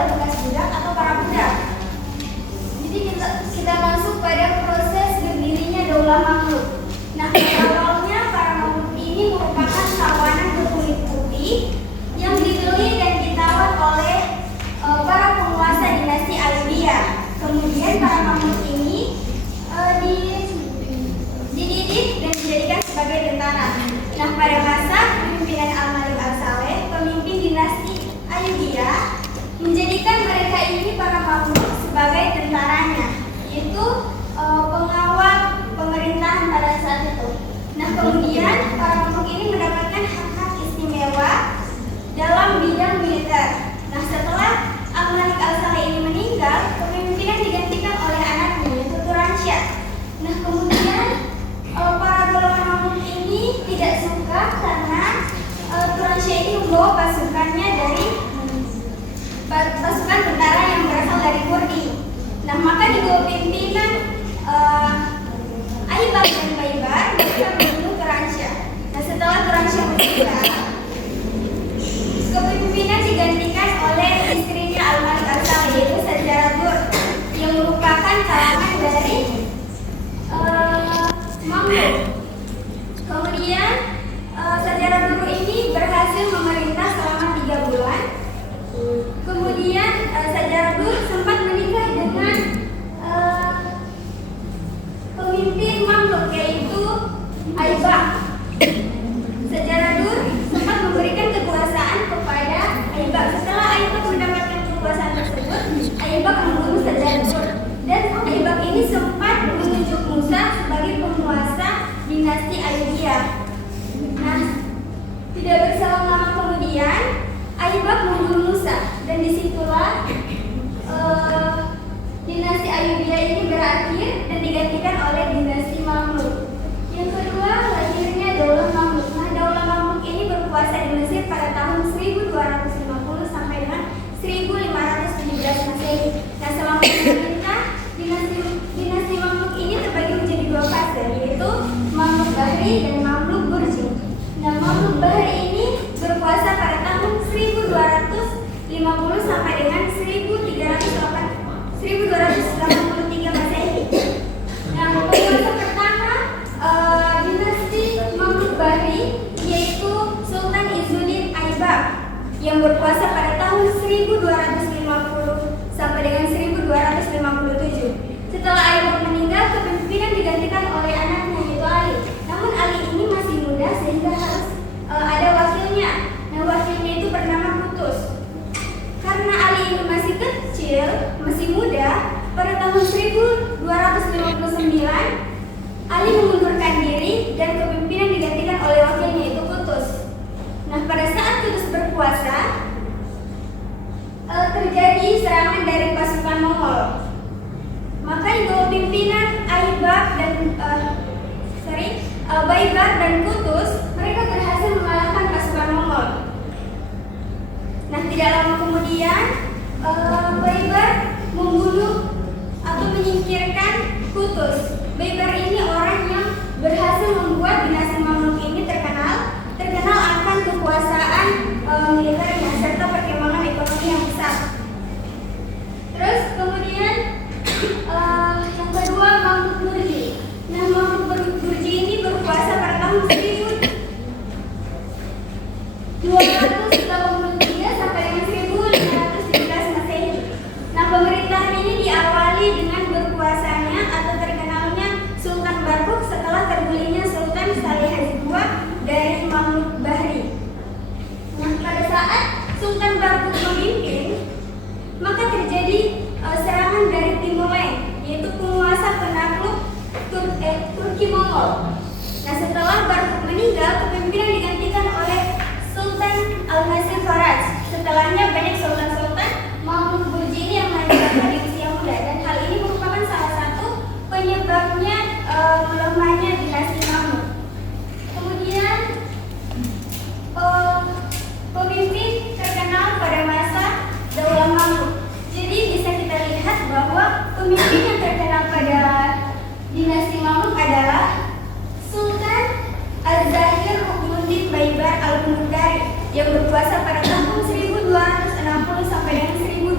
oleh bekas budak atau para budak. Jadi kita masuk pada proses berdirinya Daulah Mamluk. Nah, awalnya para Mamluk ini merupakan tawanan berkulit putih yang dibeli dan ditawan oleh para penguasa dinasti Ayyubiyah. Kemudian para Mamluk ini dididik dan dijadikan sebagai tentara. Nah, pada masa kepemimpinan Al-Malik Al-Saleh, pemimpin dinasti Ayyubiyah menjadikan mereka ini para Mamluk sebagai tentaranya, yaitu pengawal pemerintahan pada saat itu. Nah, kemudian para Mamluk ini mendapatkan hak-hak istimewa dalam bidang militer. Nah, setelah Al-Malik Al-Saleh ini meninggal, kepemimpinan digantikan oleh anaknya, yaitu Turansyah. Nah, kemudian para golongan Mamluk ini tidak suka karena Turansyah ini membawa pasukannya dari pasukan tentara yang berasal dari Kurdi. Nah, maka di bawah pimpinan Aibak dan Baibar, mereka membunuh Turansyah. Nah, setelah Turansyah meninggal, kepemimpinan digantikan oleh istrinya Al-Malik Al-Saleh, yaitu Sajadah yang merupakan kalangan dari Mamluk. Kemudian Sajadah ini berhasil memerintah selama 3 bulan. Kemudian Sajadah sempat menikah dengan pemimpin Mamluk, yaitu Aibak. Sajadah sempat memberikan kekuasaan kepada Aibak. Setelah Aibak mendapatkan kekuasaan tersebut, Aibak membunuh Sajadah. Dan Aibak ini sempat menunjuk Musa sebagai penguasa dinasti Ayyubiyah. Nah, tidak berselang lama kemudian Aibak membunuh Musa, dan disitulah dinasti Ayyubiyah ini berakhir dan digantikan oleh dinasti Mamluk. Yang kedua, lahirnya Daulah Mamluk. Nah, Daulah Mamluk ini berkuasa di Mesir pada tahun 1250 sampai dengan 1517 Masehi. Nah, selama pemerintah dinasti Mamluk ini terbagi menjadi 2 fase, yaitu Mamluk Bahri dan Mamluk Burji. Nah, Mamluk Bahri ini berkuasa pada tahun 1250 sampai dengan 1283 Masehi. Nah, penguasa pertama dinasti Mamluk Bahri yaitu Sultan Izzuddin Aibak yang berkuasa pada tahun 1250 sampai dengan 1257. Setelah Aibak meninggal, kepemimpinan digantikan oleh anaknya, yaitu Ali. Namun Ali ini masih muda sehingga harus ada wakilnya. Nah, wakilnya itu bernama Kutus. Karena Ali ini masih kecil, masih muda, pada tahun 1259 Ali mengundurkan diri dan kepemimpinan digantikan oleh wakilnya, yaitu Kutus. Nah, pada saat Kutus berkuasa, terjadi serangan dari pasukan Mongol. Maka di bawah pimpinan Baibar dan Kutus, mereka berhasil mengalahkan pasukan Mongol. Nah, tidak lama kemudian Baibar membunuh atau menyingkirkan Kutus. Baibar ini orang yang berhasil membuat dinasti Mamluk ini terkenal akan kekuasaan militernya serta perkembangan ekonomi yang besar. Terus kemudian yang kedua, Mamluk Burji. Nah, Mamluk Burji ini berkuasa pada tahun 1283 sampai dengan 1517 Masehi. Nah, pemerintahan ini diawali dengan berkuasanya atau terkenalnya Sultan Barkuk setelah terbulinya Sultan Salih II dari Mamluk Bahri. Nah, pada saat Sultan Barkuk memimpin, maka terjadi serangan dari Timur Leng, yaitu penguasa penakluk Turki Mongol. Nah, setelah Barkuk meninggal, kepemimpinan digantikan oleh Sultan Al-Nasir Faraj. Setelahnya banyak sultan-sultan Mamluk Burji ini yang meninggal di usia muda, dan hal ini merupakan salah satu penyebabnya melemahnya dinasti Mamluk. Kemudian pemimpin terkenal pada masa Daulah Mamluk. Jadi bisa kita lihat bahwa pemimpin yang terkenal pada dinasti Mamluk adalah Sultan Az-Zahir Ruknuddin Baibar Al-Mudari yang berkuasa pada tahun 1260 sampai dengan 1200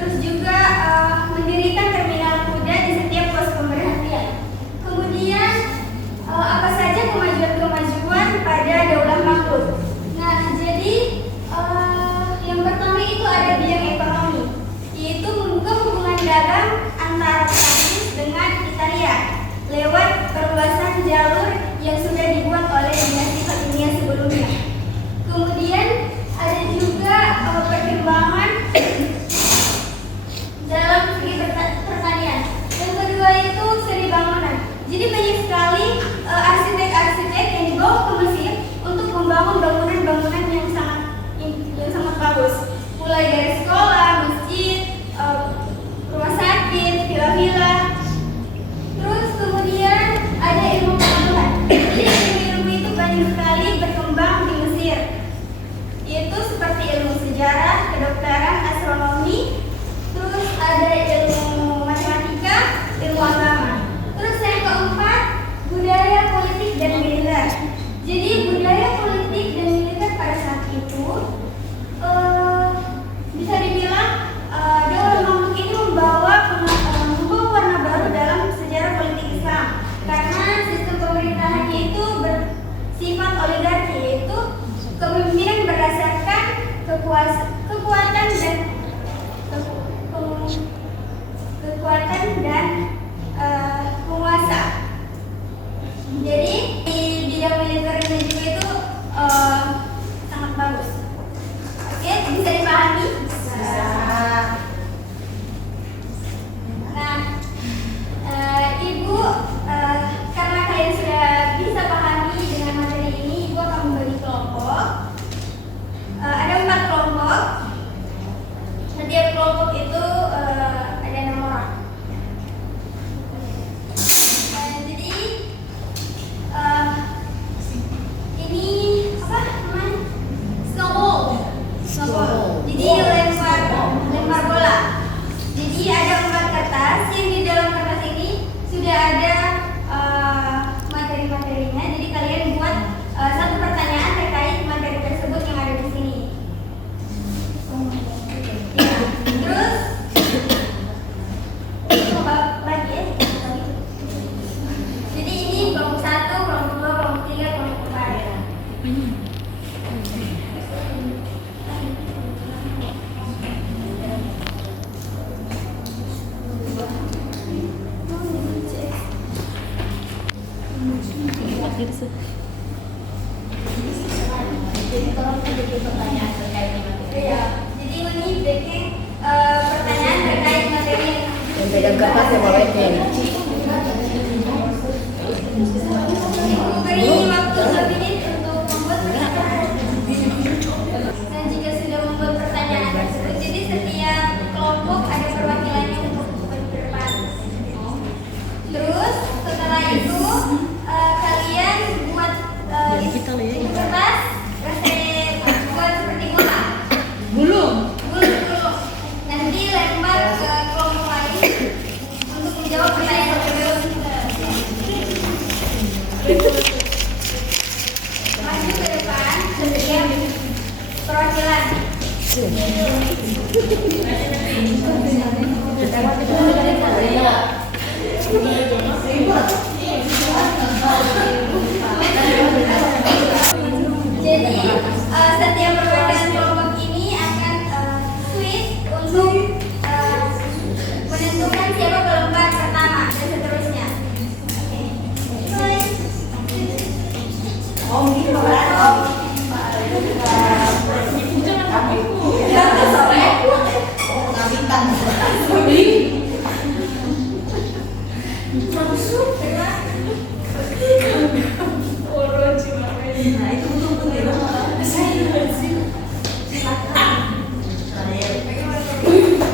Terus juga mendirikan terminal kuda di setiap pos pemerhatian. Kemudian apa saja kemajuan-kemajuan pada Daulah Maklum. Nah, jadi yang pertama itu ada bidang ekonomi, yaitu membuka hubungan dagang antara Prancis dengan Italia lewat perluasan jalur yang sudah dibuat oleh dinasti Fatimiyah sebelumnya. Kemudian ada juga perkembangan dalam segi pertanian. Yang kedua itu seni bangunan. Jadi banyak sekali arsitek-arsitek yang dibawa ke Mesir untuk membangun bangunan-bangunan yang sangat bagus. Mulai dari sekolah, masjid, rumah sakit, villa-villa. Terus kemudian ada ilmu pengetahuan. Jadi ilmu-ilmu itu banyak sekali berkembang di Mesir. Yaitu seperti ilmu sejarah, kedokteran, astronomi. Terus ada ilmu matematika, ilmu agama. Terus yang keempat, budaya politik dan militer. Jadi budaya politik dan militer pada saat itu bisa dibilang Daulah Mamluk ini membawa warna baru dalam sejarah politik Islam, karena sistem pemerintahannya itu bersifat oligarki, yaitu kepemimpinan berdasarkan kekuatan dan penguasa. Jadi di bidang militernya juga itu sangat bagus. Oke, bisa dipahami? Nah, Ibu, karena kalian sudah bisa pahami dengan materi ini, Ibu akan membagi kelompok. Ada 4 kelompok. Setiap kelompok itu ada 6 orang. Jadi ini apa namanya? Snowball. Jadi lempar bola. Jadi ada 4 kertas, yang di dalam kertas ini sudah ada materi-materinya. Jadi kalian buat satu pertanyaan terkait materi tersebut yang ada di sini. Ya. Terus coba lagi ya. Jadi ini kelompok 1, kelompok 2, kelompok 3, kelompok 4. Jadi ini breaking pertanyaan terkait materi yang pegang kertas ya boleh nih. Beri waktu lebih untuk membuat pertanyaan. Dan jika sudah membuat pertanyaan tersebut, jadi setiap kelompok ada perwakilannya untuk berdebat. Terus setelah itu kalian buat di kertas, buat seperti bola. Gulung. Nanti lempar ke kelompok lain untuk menjawab pertanyaan tersebut. Maju ke depan setiap perwakilan. Jadi setiap perwakilan kelompok ini akan switch untuk menentukan siapa pelempar pertama dan seterusnya.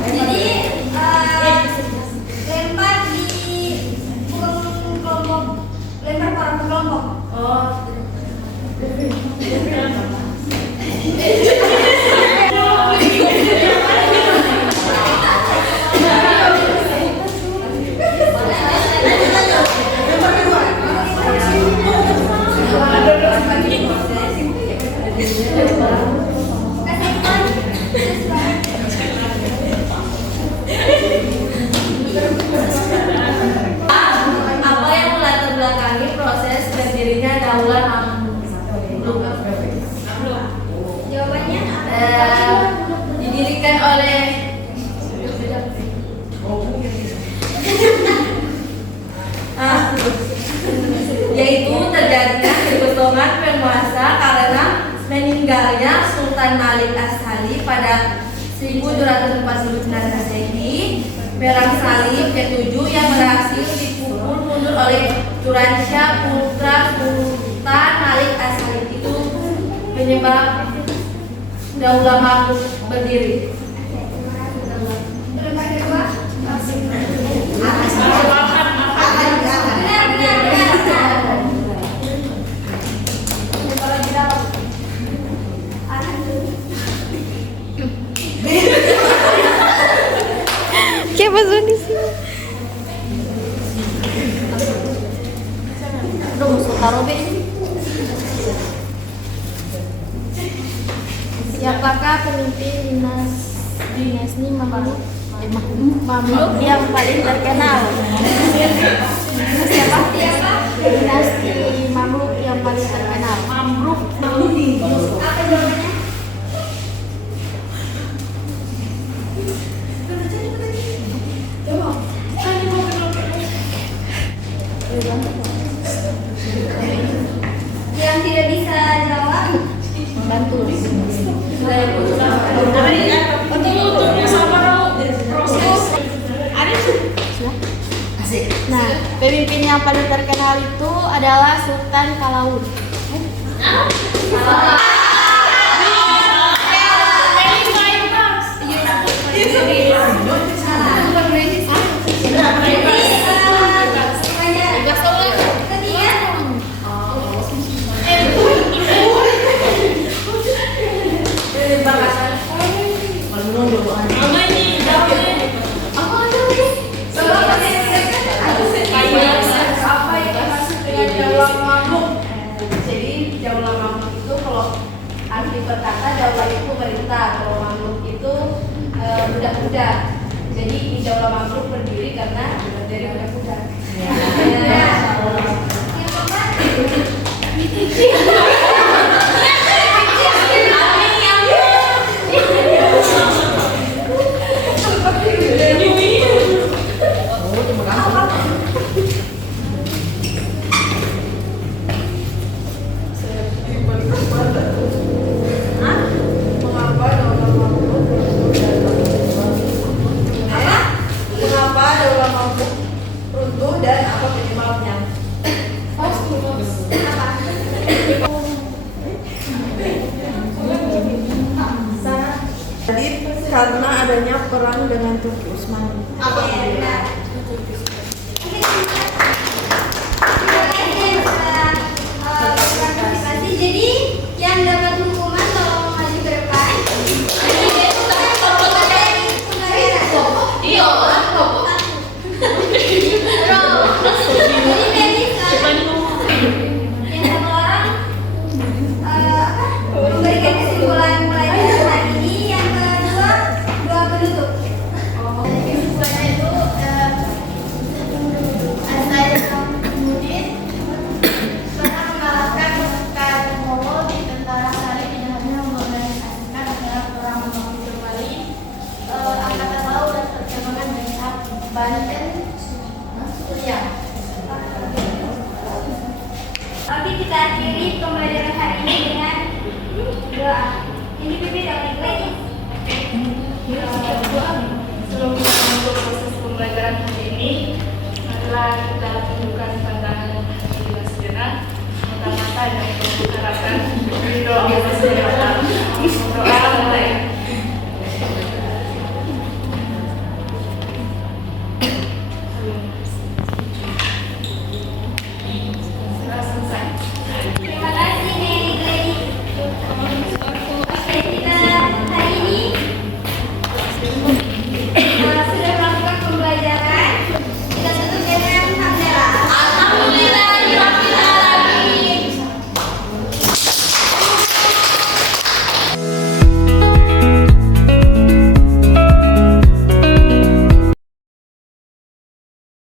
Jadi lempar di kelompok, lempar ke kelompok. didirikan oleh yaitu terjadinya kekosongan penguasa karena meninggalnya Sultan Malik As-Salih pada 1249 Masehi. Perang Salib ke-7 yang berhasil dipukul mundur oleh Turansyah putra Sultan Malik As-Salih itu penyebab Daulah Mamluk berdiri. Siapa di sini? Aduh, musuh taruh be. Siapakah pemimpin dinasti Mamluk yang paling terkenal? Siapa? Dinasti Mamluk yang paling terkenal. Mamluk. Apa jawabannya? Yang tidak bisa jawab Bantu. Nah, pemimpin yang paling terkenal itu adalah Sultan Kalaun. Jadi Daulah Mamluk itu kalau arti berkata daulah itu pemerintah, kalau mamluk itu budak-budak. Jadi di Daulah Mamluk berdiri karena dari budak-budak. Mengapa Daulah Mamluk runtuh dan apa penyebabnya? Jadi karena adanya perang dengan Turki Utsmani. Jadi yang dapat hukuman tolong maju ke depan. Memberikan kesimpulan pelajaran hari ini. Yang kedua, doa penutup. Kesimpulannya itu saya kemudian pernah mengalahkan pasukan Mongol di tentara Salib tidak hanya mengorganisasikan acara perang membangun kembali angkatan laut dan perkembangan daerah Banten, Suriah. Oke, kita akhiri pembelajaran hari ini dengan doa. Ini pipi dan lagi. Sebelum kita menutup proses pembelajaran hari ini, marilah kita tundukkan pandangan kita sejenak, mata-mata dan mengharapkan ridho Allah Subhanahu wa Ta'ala. Doa mulai. Terima kasih Mary Glady. Oke, kita hari ini